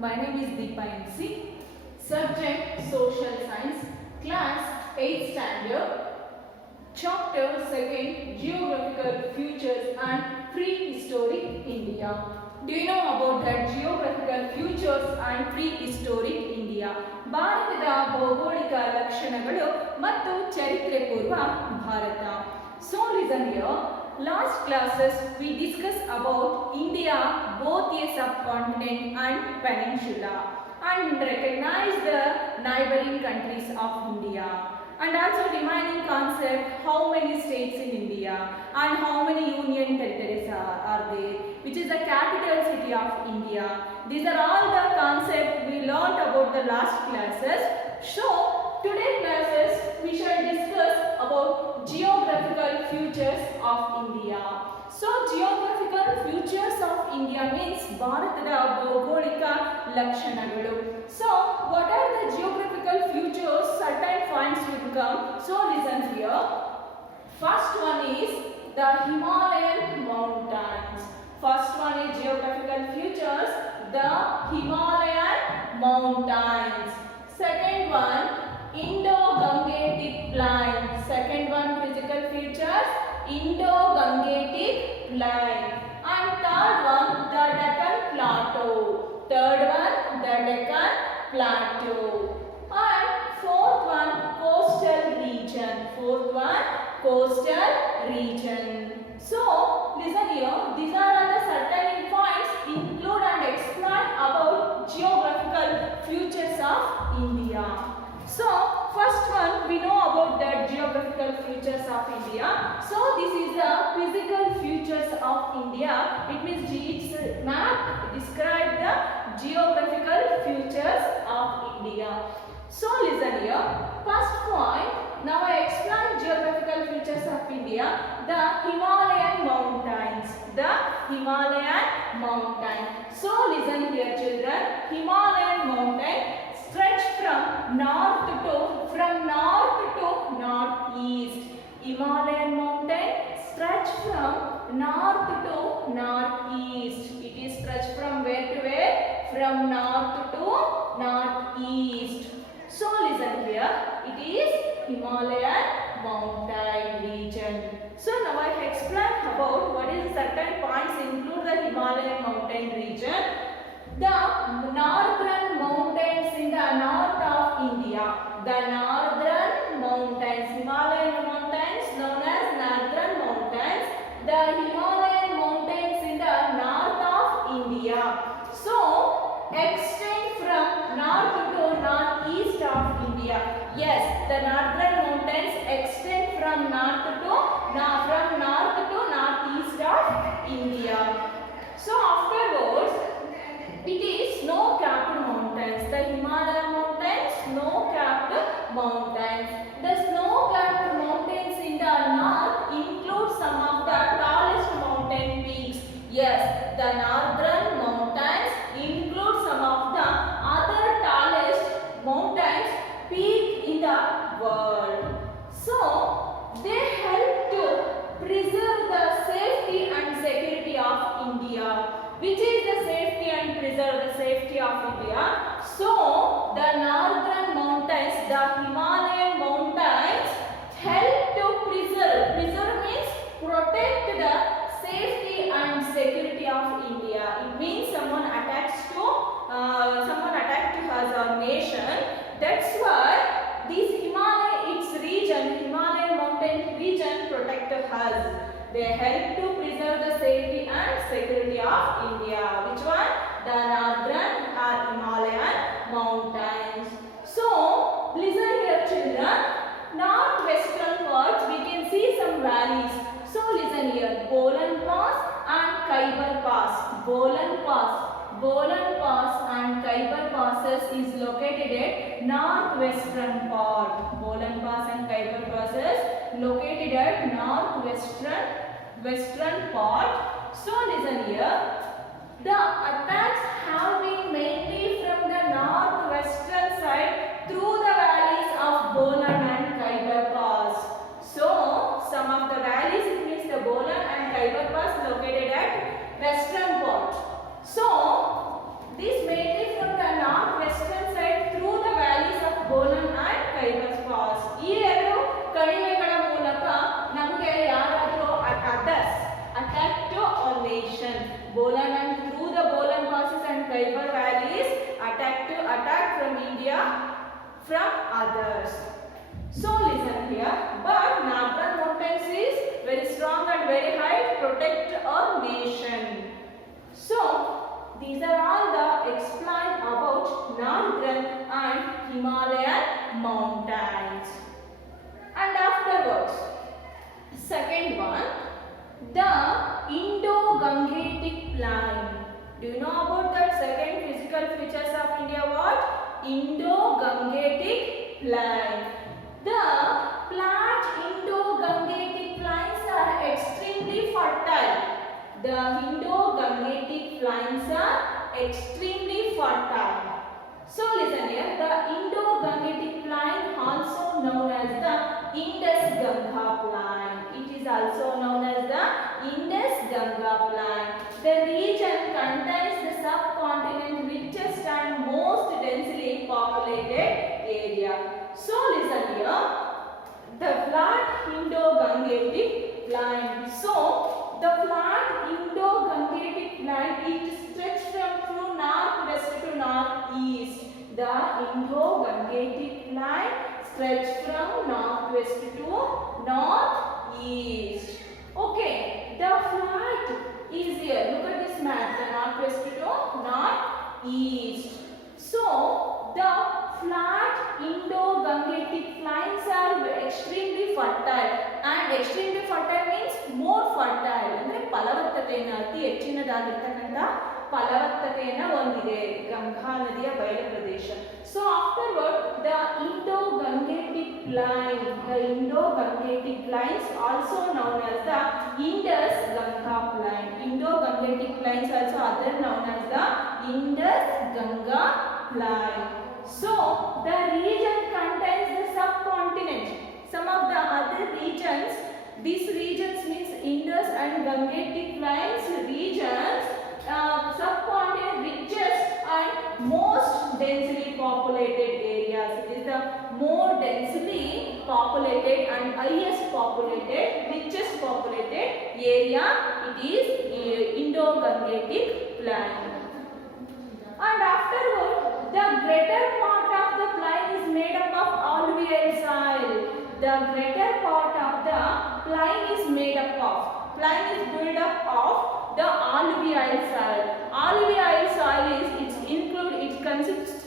My name is Deepa MC. Subject Social Science, Class 8th Standard, Chapter 2nd Geographical Features and Prehistoric India. Do you know about that geographical features and prehistoric India? ಭಾರತದ ಭೌಗೋಳಿಕ ಲಕ್ಷಣಗಳು ಮತ್ತು ಚರಿತ್ರೆ ಪೂರ್ವ Bharat. So listen here. Last classes we discussed about India, both a subcontinent and peninsula, and recognize the neighboring countries of India, and also remaining concept how many states in India and how many union territories are there, which is the capital city of India. These are all the concepts we learnt about the last classes. So today classes we shall discuss about geographical features of India. So geographical features of India means ಭಾರತದ ಭೌಗೋಳಿಕ ಲಕ್ಷಣಗಳು. So what are the geographical features? Certain points will come. So listen here. First one is the Himalayan mountains. First one is geographical features, the Himalayan mountains. Second one, Indo-Gangetic Plain. Second one, physical features, Indo-Gangetic Plain. And third one, the Deccan Plateau. Third one, the Deccan Plateau. And fourth one, coastal region. Fourth one, coastal region. So listen here, these are the certain points include and explain about geographical features of India. So first one we know about the geographical features of India. So this is the physical features of India. It means its map describe the geographical features of India. So listen here. First point. Now I explain geographical features of India. The Himalayan mountains. The Himalayan mountain. So listen here, children. Himalayan mountain stretch from north to northeast. Himalayan mountain stretch from north to northeast. It is stretched from where to where? From north to northeast. So listen here. It is Himalayan mountain region. So now I explain about what is certain points include the Himalayan mountain region. The northern mountains in the north of India. The northern mountains, Himalayan mountains known as northern mountains. The Himalayan mountains in the north of India. So extend from north to northeast of India. Yes, the northern mountains extend from north to northeast of India. So afterwards, it is snow-capped mountains. The Himalayan mountains, snow-capped mountains. The snow-capped mountains in the north include some of the tallest mountain peaks. Yes, the northern mountains include some of the other tallest mountains peak in the world. So they help to preserve the safety and security of India. Which is the safety and preserve the safety of India? So the northern mountains, the Himalayan mountains help to preserve. Preserve means protect the safety and security of India. It means someone attacks to us, our nation. That's why this its region, Himalayan mountain region protect us. They help to preserve the safety and security of India. Which one? The northern or Himalayan mountains. So listen here, children. Northwestern parts we can see some valleys. So listen here. Bolan Pass and Khyber Pass. Bolan Pass and Khyber Passes is located at northwestern part. Bolan Pass and Khyber Passes located at northwestern part. So listen here. The attacks have been mainly from the northwestern side through the valleys of Bolan and Khyber Pass. So some of the valleys, it means the Bolan and Khyber Pass located at western part. So this mainly from Bolan and through the Bolan passes and Khyber valleys attacked from India from others. So listen here, but Nagran mountains is very strong and very high, protect our nation. So these are all the explained about Nagran and Himalayan mountains. And afterwards, second one, the Indo-Gangetic Plain. Do you know about that second physical features of India? What? Indo-Gangetic Plain. The flat Indo-Gangetic plains are extremely fertile. The Indo-Gangetic plains are extremely fertile. So listen here, the Indo-Gangetic plain, also known as the Indus-Ganga plain. It is also known as the Indus-Ganga plain. The region contains the subcontinent richest and most densely populated area. So listen here, the flat Indo-Gangetic plain. So the flat Indo-Gangetic plain, it stretches from northwest to northeast. The Indo-Gangetic plain stretches from northwest to northeast. Okay, the flat is here. Look at this map. The northwest to northeast. So the flat Indo-Gangetic plains are extremely fertile, and extremely fertile means more fertile. ಅಂದ್ರೆ ಫಲವತ್ತತೆಯನ್ನು ಅತಿ ಹೆಚ್ಚಿನದಾಗಿರತಕ್ಕಂತ ಫಲವತ್ತತೆಯನ್ನು ಹೊಂದಿದೆ ಗಂಗಾ ನದಿಯ ಬಯಲು ಪ್ರದೇಶ. So afterward, the Indo-Gangetic plains, also known as the Indus-Ganga plain. Indo-Gangetic plains also other known as the Indus-Ganga plain. So the region contains the subcontinent. Some of the other regions, these regions means Indus and Gangetic plains regions, subcontinent richest and most densely populated areas. It is the more densely populated and highest populated, richest populated area. It is Indo-Gangetic plain. And afterward, the greater part of the plain is made up of alluvial soil. The greater part of the plain is made up of. Plain is built up of the alluvial soil. Alluvial soil is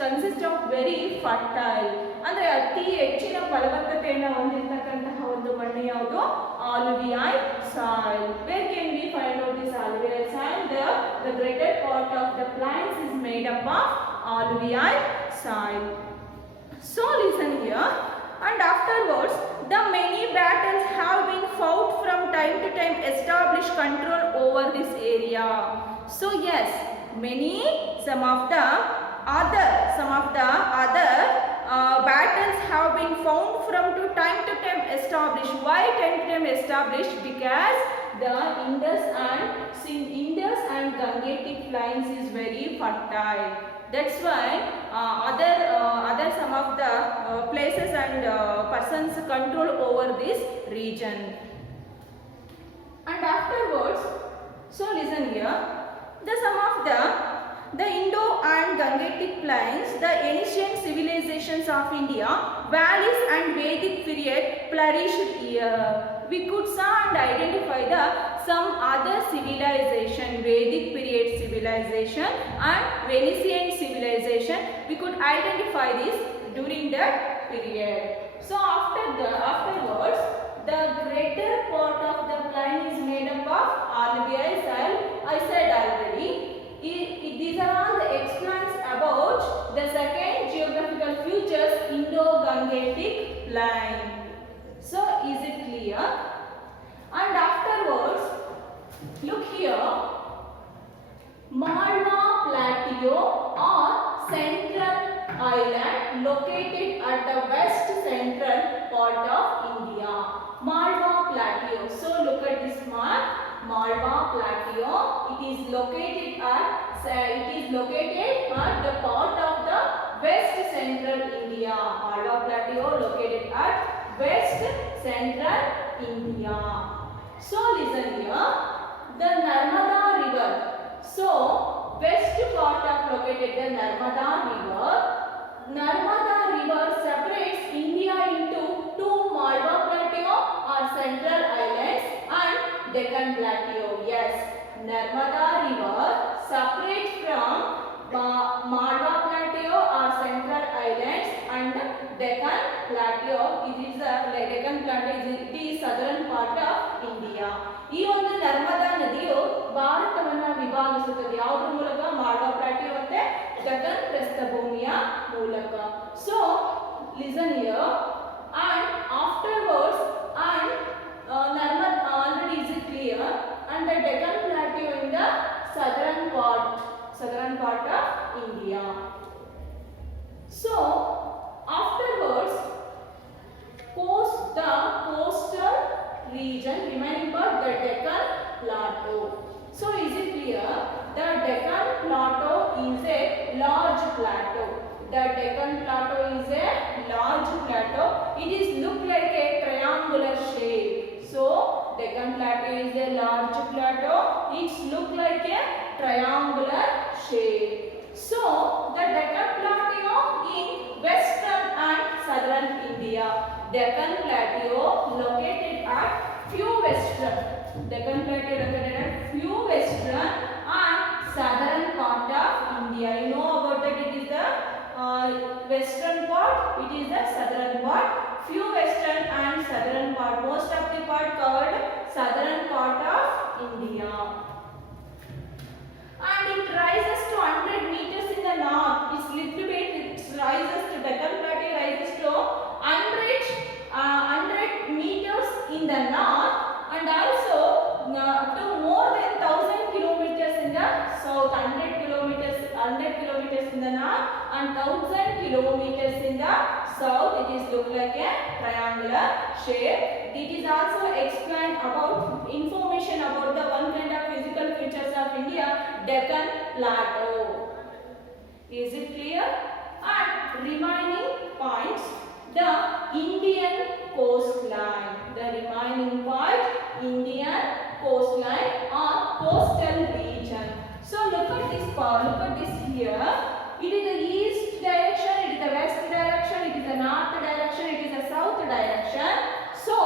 consists of very fertile. ಅಂದರೆ ಅತಿ ಹೆಚ್ಚಿನ ಫಲವತ್ತತೆಯನ್ನು ಹೊಂದಿರತಕ್ಕಂತಹ ಒಂದು ಮಣ್ಣು ಯಾವುದು? Alluvial soil. Where can we find out this alluvial soil? The greater part of the plains is made up of alluvial soil. So listen here, and afterwards, the many battles have been fought from time to time establish control over this area. So yes, some of the other battles have been found from time to time established. Why time to time established? Because the Indus and Gangetic plains is very fertile. That's why other some of the places and persons control over this region. And afterwards, so listen here, some of the Indo and Gangetic plains, the ancient civilizations of India, valleys and Vedic period flourished here. We could saw and identify some other civilization, Vedic period civilization and Venetian civilization. We could identify this during that period. So afterwards, the greater part of the plain is made up of alluvial soil. I said already. These are all the explains about the second geographical features, Indo-Gangetic plain. So is it clear? And afterwards, look here, Malwa Plateau or Central Island located at the west central part of India. Malwa Plateau. So look at this map. Malwa Plateau. It is located at the part of the west central India. Malwa Plateau located at west central India. So listen here, the Narmada river. located the Narmada River. Narmada River separates India into two Malwa Plateau or Central Islands and Deccan Plateau. Yes, Narmada River separates from Malwa Plateau or Central Islands and Deccan Plateau. It is the Deccan Plateau. It is southern part of India. ಈ ಒಂದು ನರ್ಮದಾ ನದಿಯು ಭಾರತವನ್ನು ವಿಭಾಗಿಸುತ್ತದೆ. ಯಾವುದರ ಮೂಲಕ? ಮಾಲ್ವಾ ಪ್ಲಾಟಿಯೋ ಮತ್ತೆ ಡೆಕ್ಕನ್ ಪ್ರಸ್ಥಭೂಮಿಯ ಮೂಲಕ. So listen here, and afterwards, and Narmada already is clear, and the Deccan Plateau in the southern part of India. So afterwards, the coastal region remaining part, the Deccan Plateau. So is it clear? The Deccan Plateau is a large plateau. The Deccan Plateau is a large plateau. It is look like a triangular shape. So Deccan Plateau is a large plateau. It look like a triangular shape. So the Deccan Plateau in western and southern India. Deccan Plateau located at few western. Deccan Plateau located at few western and southern part of India. You know about that. It is the western part. It is the southern part. Few western and southern part. Most of the part covered southern part of India. And it rises to 100 meters in the north. It's little bit. It rises to Deccan Plateau rises to 100 meters in the north, and also to more than 1000 kilometers in the south. 100 kilometers in the north and 1000 kilometers in the south. It is look like a triangular shape. It is also explained about information about the one kind of physical features of India, Deccan Plateau. Is it clear? And remaining points, the Indian coastline. The remaining part, Indian coastline or coastal region. So look at this part. Look at this here. It is the east direction. It is the west direction. It is the north direction. It is the south direction. So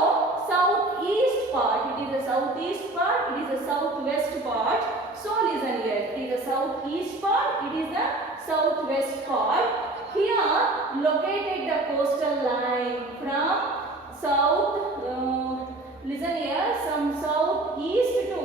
southeast part. It is the southeast part. It is the southwest part. So listen here. It is the southeast part. It is the southwest part. Here located the coastal line from south, listen here, from southeast to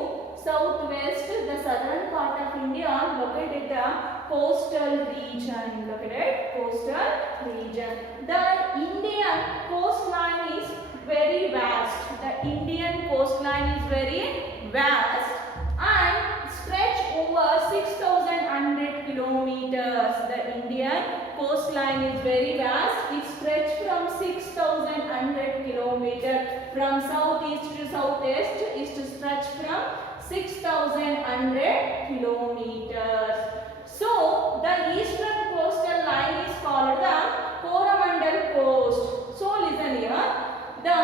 southwest, the southern part of India located the coastal region. Located coastal region. The Indian coastline is very vast. The Indian coastline is very vast and stretch over 6,100 kilometers. The Indian coastline is very vast. It stretches from 6,100 kilometers. From southeast to southwest is to stretch from 6,100 kilometers. So the eastern coastal line is called the Coromandel Coast. So listen here. The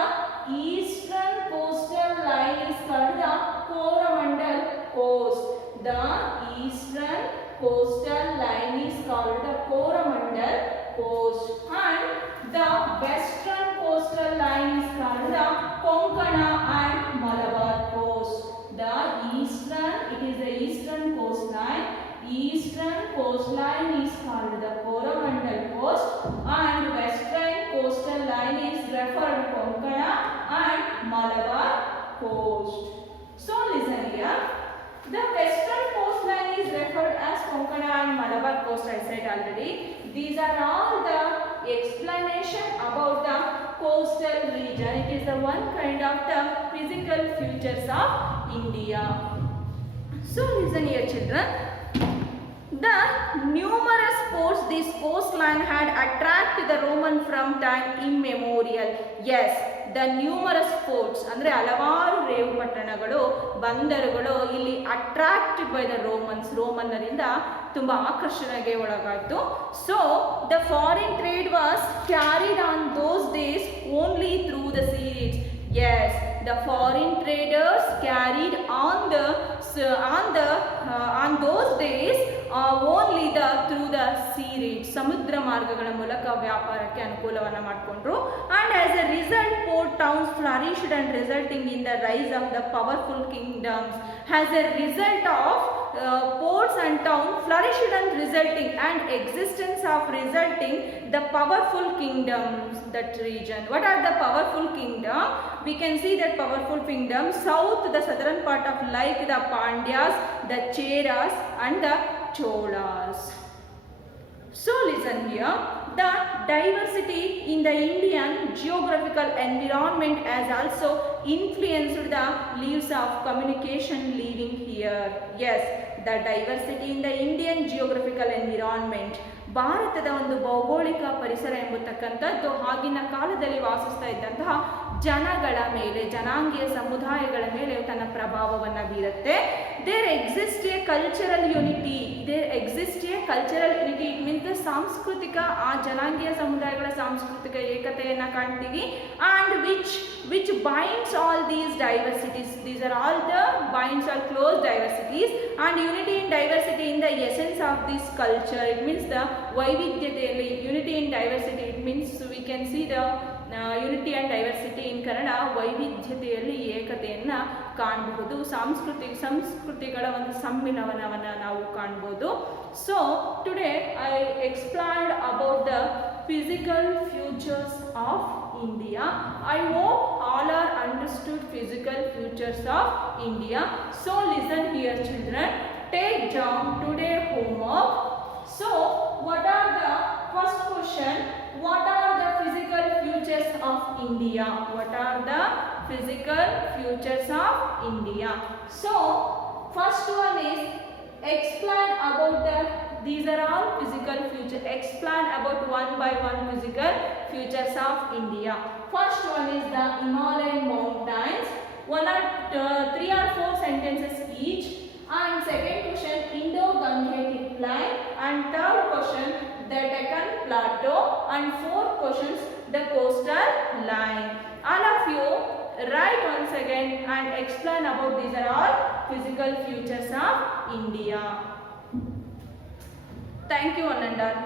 eastern coastal line is called the Coromandel Coast. The eastern coastal line is called the Coromandel Coast, and the western coastal line is called the Konkana and Malabar Coast. The eastern, it is the eastern coastline. Eastern coastline is called the Coromandel Coast, and western coastal line is referred Konkana and Malabar Coast. So listen here. The western coastline is referred as Konkana and Malabar Coast. I said already. These are all the explanation about the coastal region. It is the one kind of the physical features of India. So listen here, children. The numerous ports this coastline had attracted the Roman from time immemorial. Yes, the numerous ports ಅಂದ್ರೆ ಹಲವಾರು ರೇವು ಪಟ್ಟಣಗಳು ಬಂದರುಗಳು ಇಲ್ಲಿ attracted by the ರೋಮನ್ನರಿಂದ ತುಂಬಾ ಆಕರ್ಷಣೆಗೆ ಒಳಗಾಯಿತು. So the foreign trade was carried on those days only through the seas. Yes, the foreign traders carried on those days only the through the sea route, ಸಮುದ್ರ ಮಾರ್ಗಗಳ ಮೂಲಕ ವ್ಯಾಪಾರಕ್ಕೆ ಅನುಕೂಲವನ್ನು ಮಾಡಿಕೊಂಡ್ರು. And as a result port towns flourished and resulting in the rise of the powerful kingdoms. As a result of ports and town flourished and resulting and existence of resulting the powerful kingdoms that region. What are the powerful kingdom? We can see that powerful kingdom south, the southern part of like the Pandyas, the Cheras and the Cholas. So listen here, the diversity in the Indian geographical environment has also influenced the lives of communication living here. Yes, the diversity in the Indian geographical environment, ಭಾರತದ ಒಂದು ಭೌಗೋಳಿಕ ಪರಿಸರ ಎಂಬತಕ್ಕಂಥದ್ದು ಆಗಿನ ಕಾಲದಲ್ಲಿ ವಾಸಿಸ್ತಾ ಇದ್ದಂತಹ ಜನಗಳ ಮೇಲೆ, ಜನಾಂಗೀಯ ಸಮುದಾಯಗಳ ಮೇಲೆ ತನ್ನ ಪ್ರಭಾವವನ್ನು ಬೀರುತ್ತೆ. There exist a cultural unity, it means the ಸಾಂಸ್ಕೃತಿಕ, ಆ ಜನಾಂಗೀಯ ಸಮುದಾಯಗಳ ಸಾಂಸ್ಕೃತಿಕ ಏಕತೆಯನ್ನು ಕಾಣ್ತೀವಿ. And which binds all these diversities, these are all the binds are close diversities and unity in diversity in the essence of this culture. It means the ವೈವಿಧ್ಯತೆಯಲ್ಲಿ, unity in diversity, it means we can see the unity and diversity in Kannada, ವೈವಿಧ್ಯತೆಯಲ್ಲಿ ಏಕತೆಯನ್ನು ಕಾಣಬಹುದು, ಸಂಸ್ಕೃತಿಗಳ ಒಂದು ಸಮ್ಮಿಲನವನ್ನು ನಾವು ಕಾಣ್ಬೋದು. So today I explained about the physical features of India. I hope all are understood physical features of India. So listen here children, take down today homework. So what are the first question, what are the physical features of India? What are the physical features of India? So first one is explain about the, these are all physical features, explain about one by one physical features of India. First one is the Himalayan mountains, one or three or four sentences each. And second question, Indo-Gangetic plain, and third question, the Deccan plateau, and fourth questions, the coastal line. All of you write once again and explain about these are all physical features of India. Thank you, one and all.